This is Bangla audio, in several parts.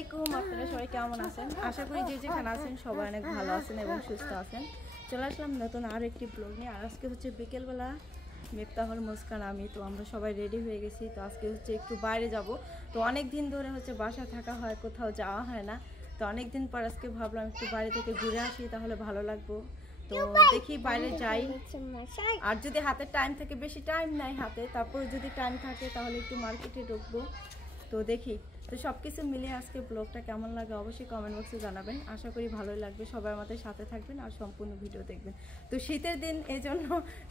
আলাইকুম, আপনারা সবাই কেমন আছেন? আশা করি যে যেখানে আছেন সবাই অনেক ভালো আছেন এবং সুস্থ আছেন। চলে আসলাম নতুন আর একটি ব্লগ নিয়ে। আর আজকে হচ্ছে বিকেলবেলা, মিফতাহুল মুস্কান আমি তো আমরা সবাই রেডি হয়ে গেছি। তো আজকে হচ্ছে একটু বাইরে যাব। তো অনেক দিন ধরে হচ্ছে বাসা থাকা হয়, কোথাও যাওয়া হয় না। তো অনেক দিন পর আজকে ভাবলাম একটু বাইরে থেকে ঘুরে আসি, তাহলে ভালো লাগবো। তো দেখি বাইরে যাই, আর যদি হাতে টাইম থাকে, বেশি টাইম নাই হাতে, তারপর যদি টাইম থাকে তাহলে একটু মার্কেটে ঢুকবো। তো দেখি, তো সব কিছু মিলিয়ে আজকে ব্লগটা কেমন লাগে অবশ্যই কমেন্ট বক্সে জানাবেন। আশা করি ভালোই লাগবে, সবাই আমাদের সাথে থাকবেন আর সম্পূর্ণ ভিডিও দেখবেন। তো শীতের দিন, এই জন্য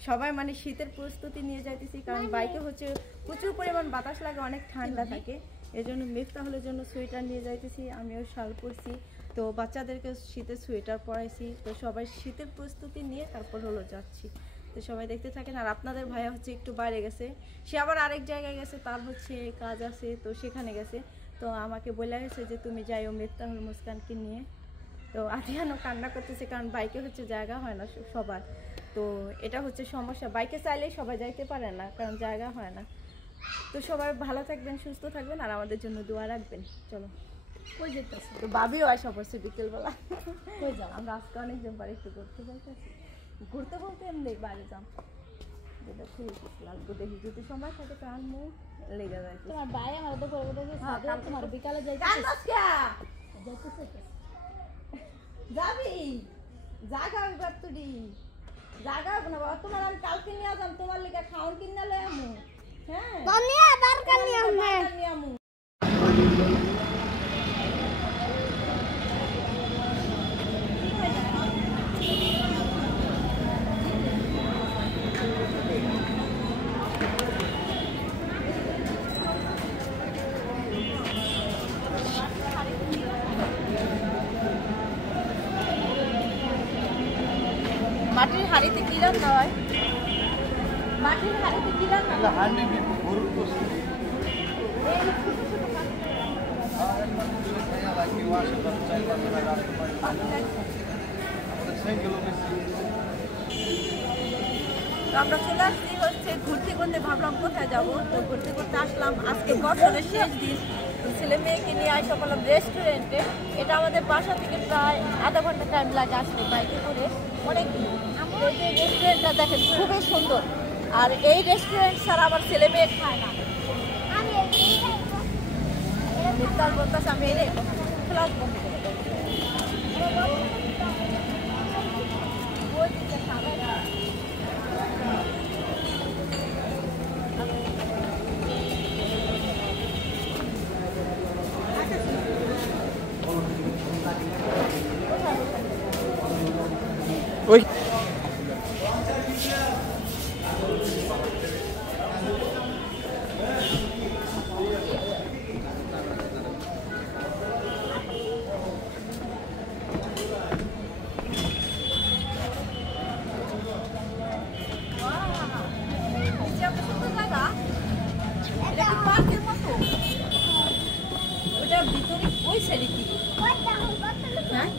সবাই মানে শীতের প্রস্তুতি নিয়ে যাইতেছি, কারণ বাইকে হচ্ছে প্রচুর পরিমাণ বাতাস লাগে, অনেক ঠান্ডা থাকে। এই জন্য মিফতাহুলের জন্য সোয়েটার নিয়ে যাইতেছি, আমিও শাল পরছি। তো বাচ্চাদেরকে শীতের সোয়েটার পরাইছি। তো সবাই শীতের প্রস্তুতি নিয়ে তারপর হলো যাচ্ছি। তো সবাই দেখতে থাকেন। আর আপনাদের ভাইয়া হচ্ছে একটু বাইরে গেছে, সে আবার আরেক জায়গায় গেছে, তার হচ্ছে কাজ আছে, তো সেখানে গেছে। তো আমাকে বলে গেছে যে তুমি যাইও মিফতাহুল মুস্কানকে নিয়ে। তো আদিয়ানও কান্না করতেছে, কারণ বাইকে হচ্ছে জায়গা হয় না সবার। তো এটা হচ্ছে সমস্যা, বাইকে চাইলেই সবাই যাইতে পারে না, কারণ জায়গা হয় না। তো সবাই ভালো থাকবেন, সুস্থ থাকবেন, আর আমাদের জন্য দোয়া রাখবেন। চলো কই যেতেছে? তো ভাবিও আসা পড়ছে বিকেলবেলা। কই যাও? আমরা আজকে অনেকজন বাড়ি একটু ঘুরতে যাইতেছি। ঘুরতে বলতে এমনি বাইরে যাম, যেটা খুব লাগবে। দেখি যদি সময় থাকে তো আনবো, লেগে যায়। তোমার ভাই আমার তো করে বলে যে তোমার বিকালে যাইতে যাবি জাগা তুই জাগা না বাবা, তোমার আমি কালকে নিয়ে যাম, তোমার লেগে খাওয়ান কিনে লই আমু। হ্যাঁ দরকার নিয়ে আমু। মাটির হাড়িতে কি রান্না হয়? মাটির হাড়িতে কি রান্না হয়? হাড়ি গরুর গোশত। আমরা চলে আসছি হচ্ছে ঘুরতে করতে, ভাবলাম কোথায় যাবো। তো ঘুরতে করতে আসলাম, আজকে বছরের শেষ দিন। ছেলে মেয়েকে নিয়ে আসা বললাম রেস্টুরেন্টে। এটা আমাদের বাসা থেকে প্রায় আধা ঘন্টা টাইম লাগে আসলে বাইকে করে, অনেক দূর। এই যে রেস্টুরেন্টটা দেখেন খুবই সুন্দর, আর এই রেস্টুরেন্ট ছাড়া আমার ছেলে মেয়ে খায় না। মিফতার বলতেছে আমি এনে ক্লাস বন্ধ করে দেবো। ওই ওটার ভিতরে ওই সাইডে কি? হ্যাঁ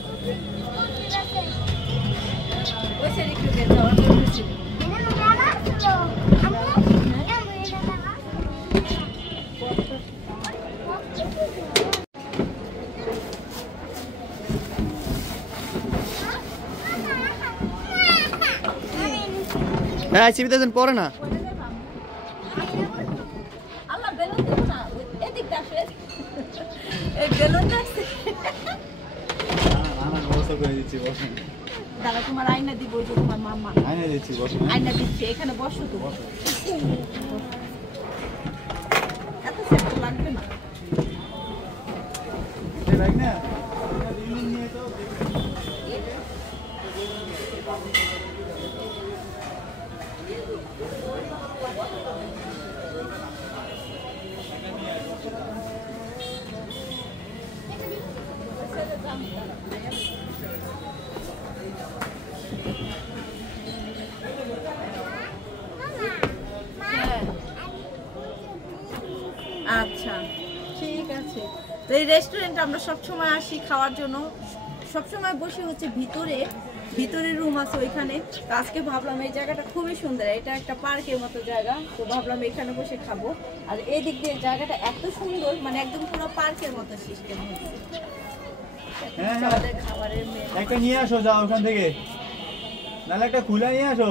ওই সাইডে একটু গেছে, অনেক খুশি। হ্যাঁ চিবিতে দেন পরে না। আল্লাহ বেলুন দেব না, এদিকটা আসে। এই বেলুনটা আসছে। না ব্যবস্থা করে দিচ্ছি, বসুন। দাদা তোমার আয়না দিব, যে তোমার মাম্মা আয়না দিচ্ছি, বসুন। আয়না দিচ্ছে, এখানে বসো তো। এত সেটা লাগবে না। লাগ না আচ্ছা ঠিক আছে। তো এই রেস্টুরেন্টে আমরা সবসময় আসি খাওয়ার জন্য, সবসময় বসে হচ্ছে ভিতরে। ভিতরে রুম আছে ওইখানে। তো আজকে ভাবলাম এই জায়গাটা খুবই সুন্দর, এটা একটা পার্কের মতো জায়গা, তো ভাবলাম এখানে বসে খাবো। আর এদিক দিয়ে জায়গাটা এত সুন্দর, মানে একদম পুরো পার্কের মতো সিস্টেম হয়েছে। আমাদের খাবারের মেনু একটা নিয়ে আসো, যাও ওখান থেকে, নাহলে একটা খুলে নিয়ে আসো।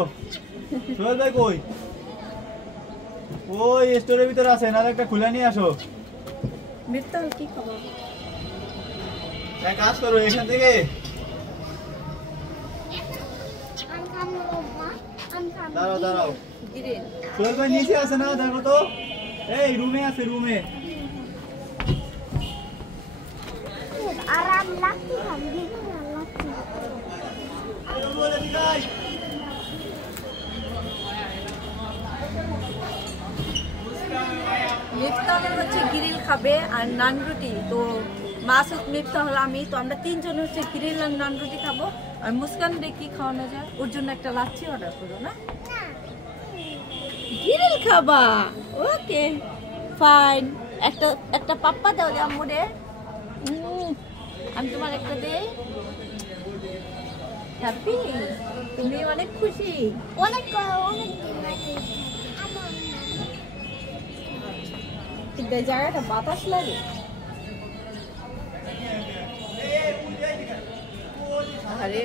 সোহেল ভাই কই? ওই স্টোরের ভিতরে আছে, নাহলে একটা খুলে নিয়ে আসো। মিফতাহ কি খাবো? এক কাজ করো, এখান থেকে দাঁড়াও দাঁড়াও। গ্রিল সোহেল ভাই নিচে আছে না, দেখো তো। এই রুমে আছে, রুমে। আরাম লাগছে, হামদি লাগছে। মিফতাহের হচ্ছে গ্রিল খাবে আর নান রুটি। তো মাসুদ, মিফতাহ, আমি, তো আমরা তিনজন হচ্ছে গ্রিল আর নান রুটি খাবো। আর মুস্কান রে কি খাওয়ানো যায়, ওর জন্য একটা লাচ্ছি অর্ডার করো না? গ্রিল খাবা? Okay fine. একটা পাপ্পা দাও যে আম্মু রে। আমি তোমার একটা দেই। হ্যাপি? তুমি অনেক খুশি? অনেক অনেক দিন লাগে। কিন্তু এই জায়গাটা বাতাস লাগে। আরে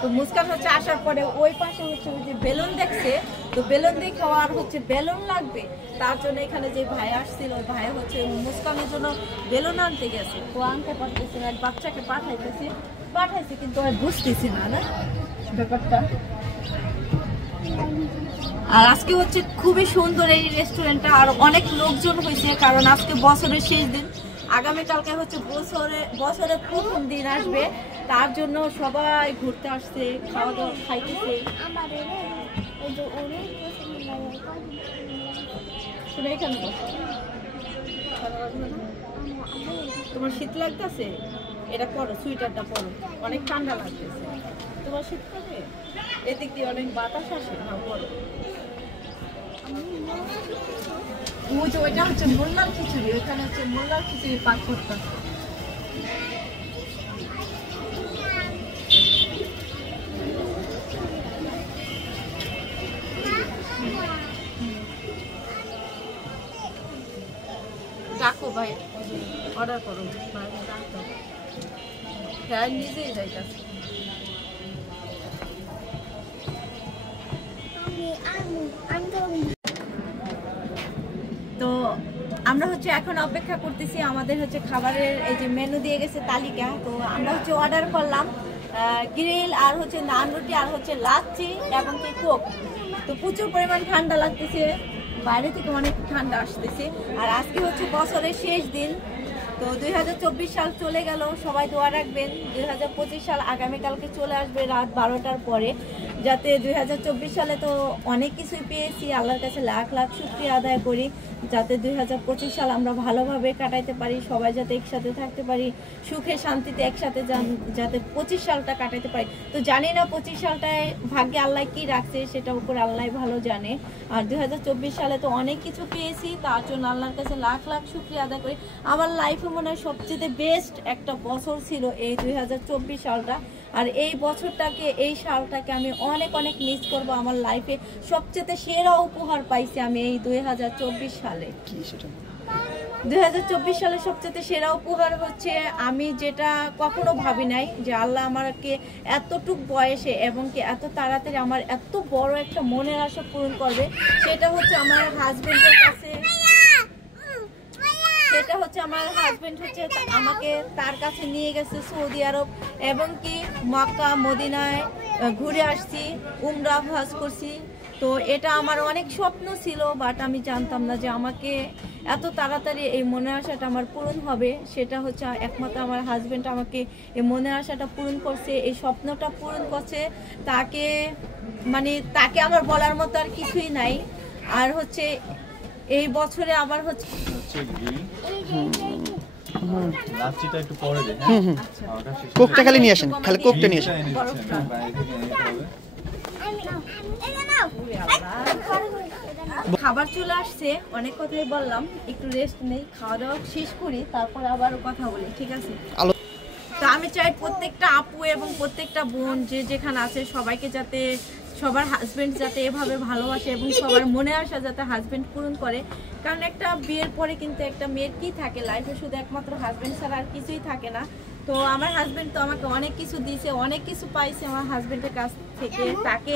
তো মুস্কান হচ্ছে আসার পরে ওই পাশে হচ্ছে ওই যে বেলুন দেখছে, তো বেলুন দেখে আর হচ্ছে বেলুন লাগবে, তার জন্য এখানে যে ভাই আসছিল, ওই ভাই হচ্ছে মুস্কানের জন্য বেলুন আনতে গেছে। ও আনতে পারতেছে না, বাচ্চাকে পাঠাইছে কিন্তু আর বুঝতেছি না না ব্যাপারটা। আর আজকে হচ্ছে খুবই সুন্দর এই রেস্টুরেন্টটা, আর অনেক লোকজন হয়েছে, কারণ আজকে বছরের শেষ দিন। আগামীকালকে হচ্ছে বছরের প্রথম দিন আসবে, তার জন্য সবাই ঘুরতে আসছে, খাওয়া দাওয়া খাইতেছে। আমার এই যে অনেক পছন্দ লাগে। তুমি এখানে বসো। তোমার শীত লাগতেছে? এটা পরো, সুইটারটা পরো, অনেক ঠান্ডা লাগতেছে। তোমার শীত লাগে? এদিক দিয়ে অনেক বাতাস আসে, না পরো। ওই যে ওইটা হচ্ছে মোল্লার খিচুড়ি, ওইখানে হচ্ছে মোল্লার খিচুড়ি পাক করতাম। ডাকো ভাই, অর্ডার করো ভাই, ডাকো। হ্যাঁ নিজেই যাইতাছে। তো আমরা হচ্ছে এখন অপেক্ষা করতেছি, আমাদের হচ্ছে খাবারের এই যে মেনু দিয়ে গেছে তালিকা। তো আমরা হচ্ছে অর্ডার করলাম গ্রিল আর হচ্ছে নান রুটি আর হচ্ছে লাচ্ছি এবং কি কোক। তো প্রচুর পরিমাণ ঠান্ডা লাগতেছে, বাইরে থেকে অনেক ঠান্ডা আসতেছে। আর আজকে হচ্ছে বছরের শেষ দিন, তো 2024 সাল চলে গেল। সবাই দোয়া রাখবেন 2025 সাল আগামীকালকে চলে আসবে রাত 12টার পরে, যাতে 2024 সালে তো অনেক কিছুই পেয়েছি, আল্লাহর কাছে লাখ লাখ শুকরিয়া আদায় করি, যাতে 2025 সাল আমরা ভালোভাবে কাটাইতে পারি, সবাই যাতে একসাথে থাকতে পারি, সুখে শান্তিতে একসাথে যাতে 25 সালটা কাটাইতে পারি। তো জানি না 25 সালটায় ভাগ্যে আল্লাহ কি রাখছে, সেটা উপর আল্লাহ ভালো জানে। আর 2024 সালে তো অনেক কিছু পেয়েছি, তার জন্য আল্লাহর কাছে লাখ লাখ শুকরিয়া আদায় করি। আমার লাইফে মনে হয় সবচেয়ে বেস্ট একটা বছর ছিল এই 2024 সালটা। আর এই বছরটাকে, এই সালটাকে আমি অনেক অনেক মিস করব। আমার লাইফে সবচেয়ে সেরা উপহার পাইছি আমি এই 2024 সালে। 2024 সালে সবচেয়ে সেরা উপহার হচ্ছে আমি যেটা কখনো ভাবি নাই যে আল্লাহ আমাকে এতটুক বয়সে এবং কি এত তাড়াতাড়ি আমার এত বড় একটা মনের আশা পূরণ করবে, সেটা হচ্ছে আমার হাজবেন্ডের কাছে। সেটা হচ্ছে আমার হাজবেন্ড হচ্ছে আমাকে তার কাছে নিয়ে গেছে সৌদি আরব, এবং কি মক্কা মদিনায় ঘুরে আসছি, উমরা হজ করছি। তো এটা আমার অনেক স্বপ্ন ছিল, বাট আমি জানতাম না যে আমাকে এত তাড়াতাড়ি এই মনের আশাটা আমার পূরণ হবে। সেটা হচ্ছে একমাত্র আমার হাজবেন্ড আমাকে এই মনের আশাটা পূরণ করছে, এই স্বপ্নটা পূরণ করছে। তাকে আমার বলার মতো আর কিছুই নাই। আর হচ্ছে এই বছরে আবার হচ্ছে লাচ্ছিটা একটু পরে দে। কোকটা খালি নিয়ে আসেন, খালি কোকটা নিয়ে আসেন। খাবার চলে আসছে, অনেক কথাই বললাম, একটু রেস্ট নেই, খাওয়া দাওয়া শেষ করি, তারপর আবার কথা বলি, ঠিক আছে? তো আমি চাই প্রত্যেকটা আপু এবং প্রত্যেকটা বোন যে যেখানে আছে সবাইকে যাতে সবার হাজবেন্ড যাতে এভাবে ভালোবাসে এবং সবার মনে আসা যাতে হাজবেন্ড পূরণ করে। কারণ একটা বিয়ের পরে কিন্তু একটা মেয়ের কি থাকে লাইফে, শুধু একমাত্র হাজবেন্ড ছাড়া আর কিছুই থাকে না। তো আমার হাজবেন্ড তো আমাকে অনেক কিছু দিয়েছে, অনেক কিছু পাইছে আমার হাজবেন্ডের কাছ থেকে। তাকে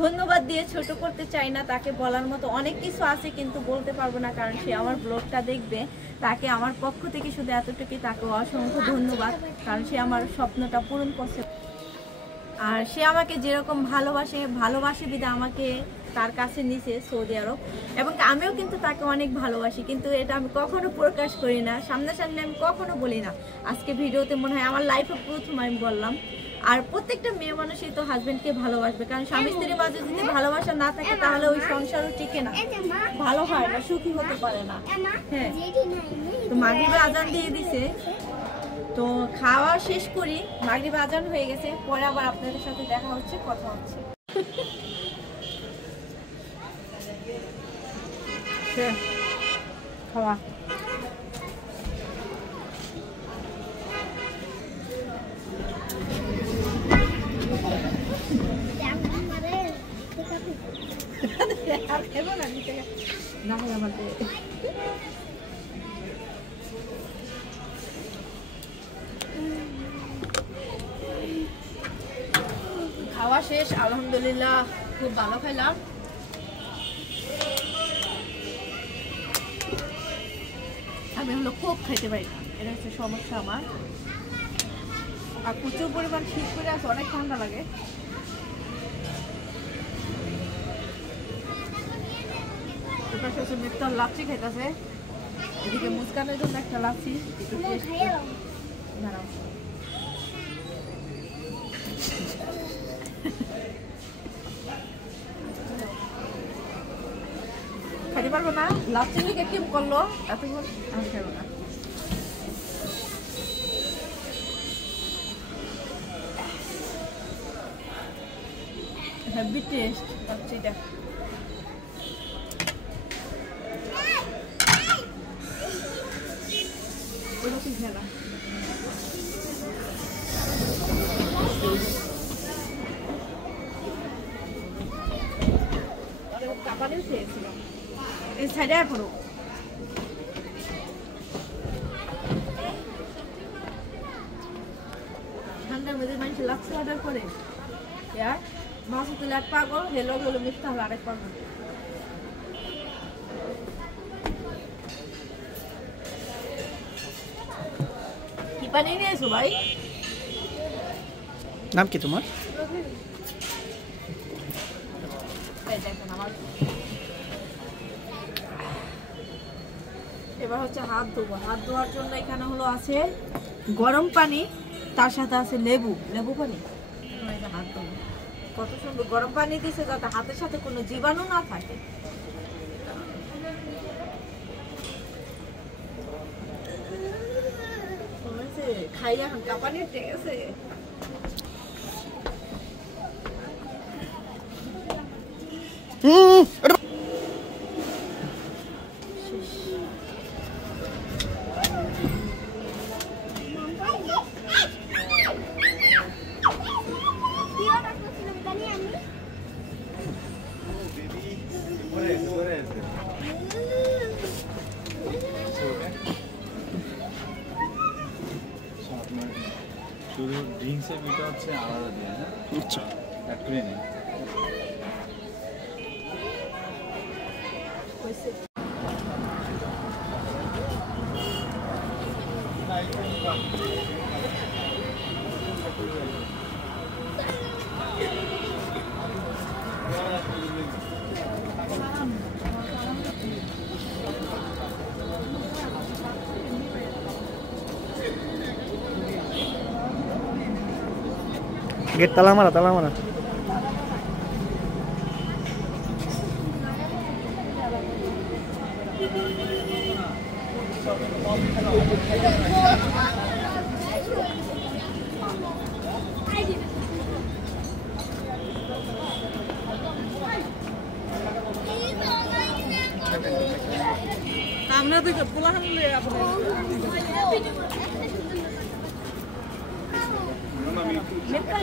ধন্যবাদ দিয়ে ছোট করতে চাই না, তাকে বলার মতো অনেক কিছু আছে কিন্তু বলতে পারবো না, কারণ সে আমার ব্লগটা দেখবে। তাকে আমার পক্ষ থেকে শুধু এতটুকুই, তাকে অসংখ্য ধন্যবাদ, কারণ সে আমার স্বপ্নটা পূরণ করছে। আর সে আমাকে যেরকম ভালোবাসে বিধা আমাকে তার কাছে নিছে সৌদি আরব, এবং আমিও কিন্তু তাকে অনেক ভালোবাসি, কিন্তু এটা আমি কখনো প্রকাশ করি না, সামনাসামনি আমি কখনো বলি না। আজকে ভিডিওতে মনে হয় আমার লাইফে প্রথম আমি বললাম। আর প্রত্যেকটা মেয়ে মানুষই তো হাজবেন্ডকে ভালোবাসবে, কারণ স্বামী স্ত্রীর মাঝে যদি ভালোবাসা না থাকে তাহলে ওই সংসারও টিকে না, ভালো হয় না, সুখী হতে পারে না। হ্যাঁ, তো মাগরিবের আজান দিয়ে দিছে, তো খাওয়া শেষ করি, মাগরিব আজান হয়ে গেছে, পরে আবার আপনাদের সাথে দেখা হচ্ছে, কথা হচ্ছে। খাওয়া খাওয়া শেষ, আলহামদুলিল্লাহ খুব ভালো খাইলাম। আমি হলো কোক খাইতে পারি না, এটা হচ্ছে সমস্যা আমার। আর প্রচুর পরিমাণ শীত করে আছে, অনেক ঠান্ডা লাগে। এপাশে হচ্ছে মিফতার লাচ্ছি খাইতেছে, এদিকে মুস্কানের জন্য একটা লাচ্ছি দাঁড়াও। খাইতে পারবো না, লাচ্ছি দিকে কেম করলো এতক্ষণ, আমি খাইবো না। হেভি টেস্ট লাচ্ছিটা। ওটা কি খেলা কাপানিও খেয়েছিলাম। এই সাইডে পড়ো, ঠান্ডার মধ্যে মানুষ লাচ্ছি অর্ডার করে, ইয়ার মাসুতুল এক পাগল, হেলো হলো মিথ্যা হলো আরেক পাগল। কি পানি নিয়েছো ভাই? নাম কি তোমার? এবার হচ্ছে হাত ধোবো। হাত ধোয়ার জন্য এখানে হলো আছে গরম পানি, তার সাথে আছে লেবু পানি। হাত ধোবো, কত সুন্দর গরম পানি দিছে যাতে হাতের সাথে কোনো জীবাণু না থাকে। খাই এখন কাঁপানি উঠে গেছে। শুধু ড্রিঙ্কসের বিটা হচ্ছে আলাদা দিয়ে, আচ্ছা অ্যাড করে নিন। গেট তালা মারা আমরা তো পোলা হামলে আপনার মেপটা